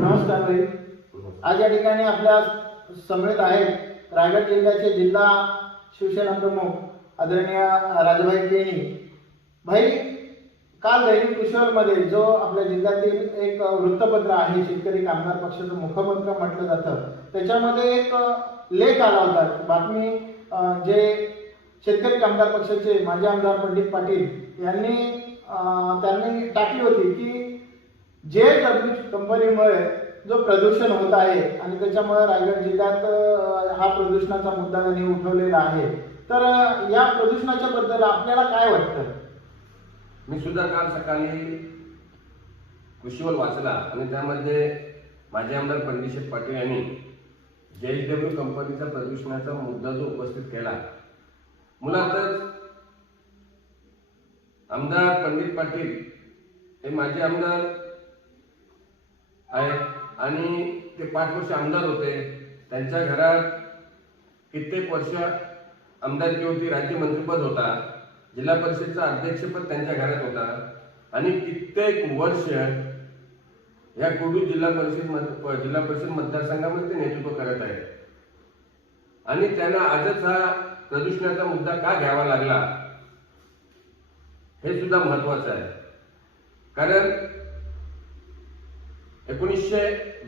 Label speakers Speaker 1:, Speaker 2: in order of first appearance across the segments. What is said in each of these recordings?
Speaker 1: नमस्कार आज या ठिकाणी आपल्या समवेत आहेत रायगड जिल्ह्याचे जिल्हा शिवसेना प्रमुख आदरणीय राजभाई केणी. भाई काल दैनिक कुशलमध्ये जो आपल्या जिल्ह्यातील एक वृत्तपत्र आहे शेतकरी कामगार पक्षाचं मुखपत्र म्हटलं जातं त्याच्यामध्ये एक लेख आला होता. बातमी जे शेतकरी कामगार पक्षाचे माजी आमदार पंडित पाटील यांनी त्यांनी टाकली होती की जे डब्ल्यू कंपनीमुळे जो प्रदूषण होत आहे आणि त्याच्यामुळे रायगड जिल्ह्यात हा प्रदूषणाचा मुद्दा त्यांनी उठवलेला आहे. तर या प्रदूषणाच्या बद्दल आपल्याला काय वाटतं?
Speaker 2: मी सुद्धा काल सकाळी कृषीवर वाचला आणि त्यामध्ये माझे आमदार पंडित पाटील यांनी जे एच डब्ल्यू कंपनीचा प्रदूषणाचा मुद्दा जो उपस्थित केला. मुलातच आमदार पंडित पाटील हे माझे आमदार आहेत आणि ते पाच वर्ष आमदार होते. त्यांच्या घरात कित्येक वर्ष आमदारकी होती राज्यमंत्रीपद होता. जिल्हा परिषदचा अध्यक्षपद त्यांच्या घरात होता. आणि कित्येक वर्ष या कुडू जिल्हा परिषद जिल्हा परिषद मतदारसंघामध्ये ते नेतृत्व करत आहेत. आणि त्यांना आजच हा प्रदूषणाचा मुद्दा का घ्यावा लागला? हे सुद्धा महत्वाचं आहे. कारण एकोणीसशे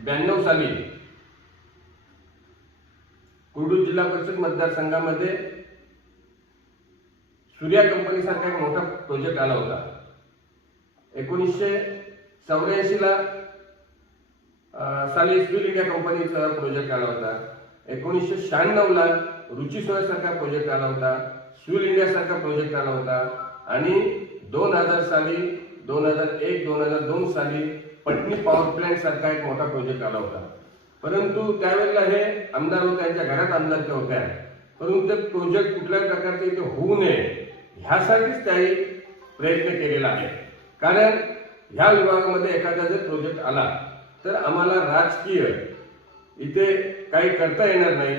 Speaker 2: ब्याण्णव साली कुर्डू जिल्हा परिषद मतदारसंघामध्ये सूर्या कंपनीसारखा एक मोठा प्रोजेक्ट आला होता. एकोणीसशे चौऱ्याऐंशीला साली स्विल इंडिया कंपनीचा प्रोजेक्ट आला होता. एकोणीसशे शहाण्णवला रुची सारखा प्रोजेक्ट आला होता. स्विल इंडिया सारखा प्रोजेक्ट आला होता. आणि दोन हजार साली दोन हजार एक दोन हजार दोन साली पटणी पॉवर प्लॅन्ट सारखा एक मोठा प्रोजेक्ट आला होता. परंतु त्यावेळेला हे आमदार होत्या त्यांच्या घरात आमदारच्या होत्या. परंतु ते प्रोजेक्ट कुठल्याही प्रकारचे इथे होऊ नये ह्यासाठीच त्याही प्रयत्न केलेला आहे. कारण ह्या विभागामध्ये एखादा जर प्रोजेक्ट आला तर आम्हाला राजकीय इथे काही करता येणार नाही.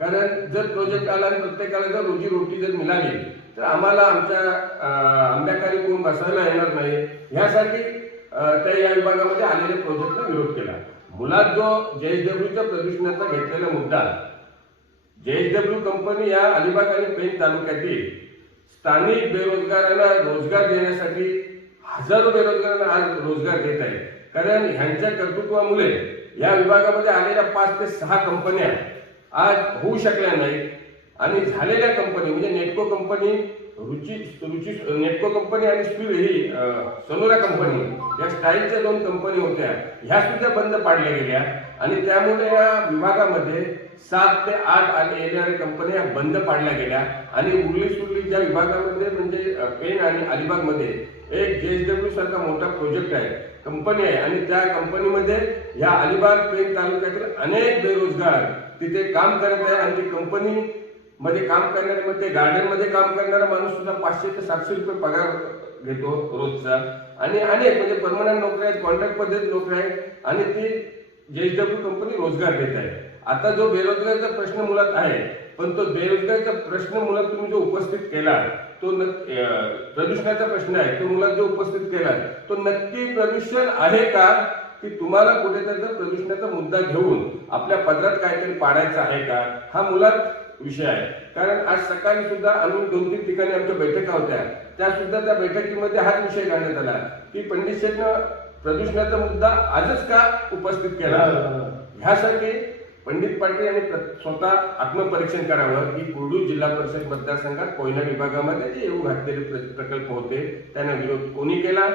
Speaker 2: कारण जर प्रोजेक्ट आला आणि प्रत्येकाला जर रोजी रोटी जर मिळाली तर आम्हाला आमच्या आंब्याकारी आंब्याखाली कोण बसायला येणार नाही. ह्यासाठी त्या या विभागामध्ये आलेल्या प्रोजेक्टला विरोध केला. मुलात जो जेएसडब्ल्यूच्या प्रदूषणाचा घेतलेला मुद्दा जेएसडब्ल्यू कंपनी या अलिबाग आणि पेण तालुक्यातील स्थानिक बेरोजगारांना रोजगार देण्यासाठी हजारो बेरोजगारांना आज रोजगार देत आहे कारण ह्यांच्या कर्तृत्वामुळे या विभागामध्ये आलेल्या पाच ते सहा कंपन्या आज होऊ शकल्या नाहीत. आणि झालेल्या कंपनी म्हणजे नेटको कंपनी रुची रुची नेटको कंपनी आणि स्पीड ही अं, सोनोरा कंपनी या स्टाईलच्या दोन कंपनी होत्या ह्या सुद्धा बंद पाडल्या गेल्या. आणि त्यामुळे या विभागामध्ये सात ते आठ आले येणाऱ्या कंपन्या बंद पाडल्या गेल्या. आणि उरली सुरली ज्या विभागामध्ये म्हणजे पेन आणि अलिबागमध्ये एक जे एस सारखा मोठा प्रोजेक्ट आहे कंपनी आहे. आणि त्या कंपनीमध्ये या अलिबाग पेन तालुक्यातील अनेक बेरोजगार तिथे काम करत आहे. आणि ती कंपनी मध्ये काम करणारे मग ते गार्डनमध्ये काम करणारा माणूस सुद्धा पाचशे ते सातशे रुपये पगार घेतो रोजचा. आणि अनेक म्हणजे परमनंट नोकऱ्या आहेत कॉन्ट्रॅक्ट पद्धत नोकऱ्या आहेत आणि ती जेएसडब्ल्यू कंपनी रोजगार देत आहे. आता जो बेरोजगारीचा प्रश्न मुलात आहे पण तो बेरोजगारीचा प्रश्न मुलात तुम्ही जो उपस्थित केला तो प्रदूषणाचा प्रश्न आहे तो मुलात जो उपस्थित केला तो नक्की प्रदूषण आहे का? की तुम्हाला कुठेतरी तर प्रदूषणाचा मुद्दा घेऊन आपल्या पदरात काहीतरी पाडायचा आहे का? हा मुलात विषय आहे. कारण आज सकाळी सुद्धा आम्ही दोन तीन ठिकाणी आमच्या बैठका होत्या. त्या सुद्धा त्या बैठकीमध्ये हाच विषय काढण्यात आला. की पंडित शेठनं प्रदूषणाचा मुद्दा आजच का उपस्थित केला? ह्यासाठी पंडित पाटील यांनी स्वतः आत्मपरीक्षण करावं. की कुर्डू जिल्हा परिषद मतदारसंघात कोयना विभागामध्ये जे येऊ घातलेले प्र- प्रकल्प होते त्यांना विरोध कोणी केला?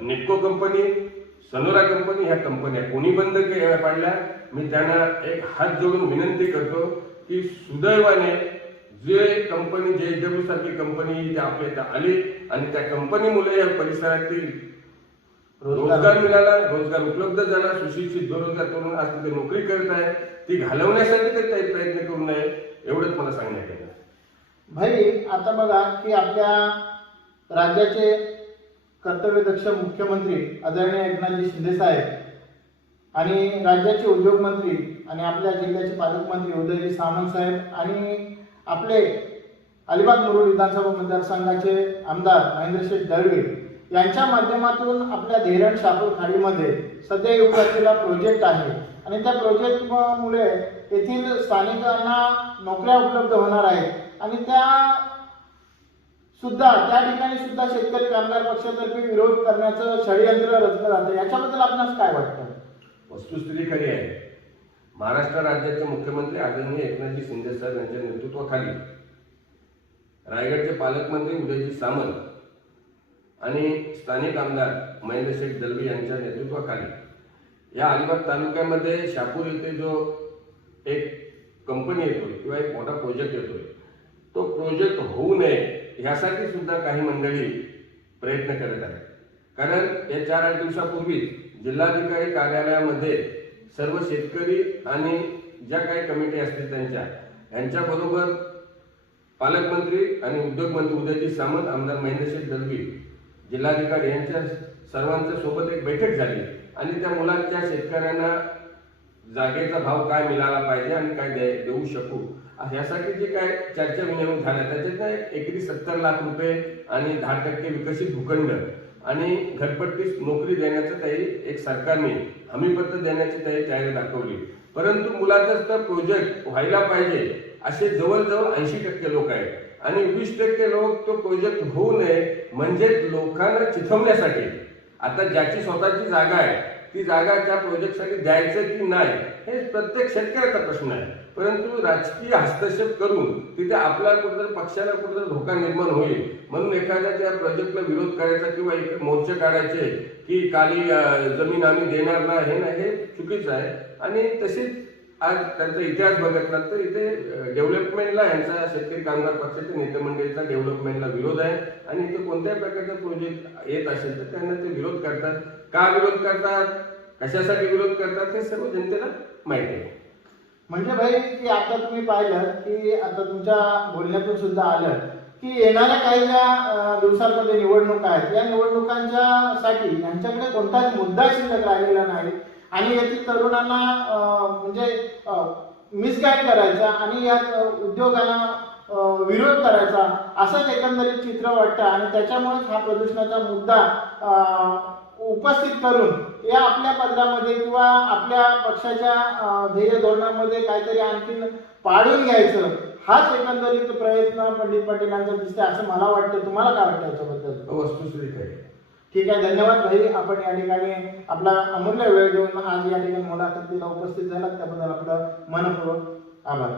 Speaker 2: नेटको कंपनी सनोरा कंपनी ह्या कंपन्या कोणी बंद पाडल्या? मी त्यांना एक हात जोडून विनंती करतो की सुदैवाने जे कंपनी जे डब्ल्यू सारखी कंपनी इथे आपल्या इथं आली आणि त्या कंपनीमुळे या परिसरातील रोजगार मिळाला रोजगार उपलब्ध झाला सुशिक्षित बेरोजगार तरुण आज तिथे नोकरी करत आहे. ती घालवण्यासाठी तर काही प्रयत्न करू नये एवढंच मला सांगण्यात येईल
Speaker 1: भाई आता बघा की आपल्या राज्याचे कर्तव्यदक्ष मुख्यमंत्री आदरणीय एकनाथजी शिंदे साहेब आणि राज्याचे उद्योग मंत्री आणि आपल्या जिल्ह्याचे पालकमंत्री उदयजी सामंत साहेब आणि आपले अलिबाग मुरुड विधानसभा मतदारसंघाचे आमदार महेंद्रशेठ दळवे यांच्या माध्यमातून आपल्या धीरण शापूर खाडीमध्ये सध्या येऊ असलेला प्रोजेक्ट आहे. आणि त्या प्रोजेक्टमुळे येथील स्थानिकांना नोकऱ्या उपलब्ध होणार आहेत. आणि त्या सुद्धा त्या ठिकाणी सुद्धा शेतकरी कामगार पक्षातर्फे विरोध करण्याचं षडयंत्र रचलं जातं. याच्याबद्दल आपणास काय वाटतं?
Speaker 2: वस्तुस्थिती खरी आहे. महाराष्ट्र राज्याचे मुख्यमंत्री आदरणीय एकनाथजी शिंदे साहेब यांच्या नेतृत्वाखाली रायगडचे पालकमंत्री उदयजी सामंत आणि स्थानिक आमदार महेंद्र शेठ दलवी यांच्या नेतृत्वाखाली या अलिबाग तालुक्यामध्ये शापूर येथे जो एक कंपनी येतोय किंवा एक मोठा प्रोजेक्ट येतोय तो प्रोजेक्ट होऊ नये ह्यासाठी सुद्धा काही मंडळी प्रयत्न करत आहेत. कारण या चार आठ दिवसापूर्वी जिल्हाधिकारी कार्यालयामध्ये सर्व शेतकरी आणि ज्या काही कमिटी असतील त्यांच्या यांच्याबरोबर पालकमंत्री आणि उद्योगमंत्री उदयजी सामंत आमदार महेंद्रशेठ दलवी जिल्हाधिकारी यांच्या सर्वांच्या सोबत एक बैठक झाली. आणि त्या मुलांच्या शेतकऱ्यांना जागेचा भाव काय मिळाला पाहिजे आणि काय दे- देऊ शकू? यासाठी जे काय चर्चा विनियोग झाल्या त्याच्यात एकरी सत्तर लाख रुपये आणि दहा टक्के विकसित भूखंड आणि घटपट्टीस नोकरी देण्याचं काही एक सरकारने हमीपत्र देण्याची काही तयारी दाखवली. परंतु मुलाचाच तर प्रोजेक्ट व्हायला पाहिजे असे जवळजवळ ऐंशी टक्के लोक आहेत. आणि वीस टक्के लोक तो प्रोजेक्ट होऊ नये म्हणजेच लोकांना चिथवण्यासाठी. आता ज्याची स्वतःची जागा आहे ती जागा त्या प्रोजेक्टसाठी द्यायचं की नाही हे प्रत्येक शेतकऱ्याचा प्रश्न आहे. परंतु राजकीय हस्तक्षेप करून तिथे आपल्या कुठेतरी पक्षाला कुठेतरी धोका निर्माण होईल. म्हणून एखाद्या त्या प्रोजेक्टला विरोध करायचा किंवा एक मोर्चे काढायचे की काली जमीन आम्ही देणार नाही हे ना हे चुकीचं आहे. आणि तशीच आज त्यांचा इतिहास बघितला तर इथे डेव्हलपमेंटला यांचा शेतकरी कामगार पक्षाच्या नेते मंडळीचा डेव्हलपमेंटला विरोध आहे. आणि इथे कोणत्याही प्रकारचा प्रोजेक्ट येत असेल तर त्यांना ते विरोध करतात. का विरोध करतात? कशासाठी विरोध करतात? हे सर्व जनतेला माहिती आहे.
Speaker 1: म्हणजे भाई की आता तुम्ही पाहिलं की आता तुमच्या बोलण्यातून सुद्धा आलं की येणाऱ्या काही ज्या दिवसांमध्ये निवडणुका आहेत. या निवडणुकांच्या साठी यांच्याकडे कोणताच मुद्दा शिल्लक राहिलेला नाही. आणि यातील तरुणांना म्हणजे मिसगाईड करायचा आणि या उद्योगांना विरोध करायचा असंच एकंदरीत चित्र वाटतं. आणि त्याच्यामुळेच हा प्रदूषणाचा मुद्दा उपस्थित करून या आपल्या पदरामध्ये किंवा आपल्या पक्षाच्या ध्येय धोरणामध्ये काहीतरी आणखीन पाडून घ्यायचं हाच एकंदरीत प्रयत्न पंडित पाटीलांचा दिसते असं मला वाटतं. तुम्हाला काय वाटतं याच्याबद्दल?
Speaker 2: वस्तुस्थिती आहे.
Speaker 1: ठीक आहे धन्यवाद भाई. आपण या ठिकाणी आपला अमूल्य वेळ देऊन आज या ठिकाणी मुलाखतीला उपस्थित झालात. त्याबद्दल आपलं मनपूर्वक आभार.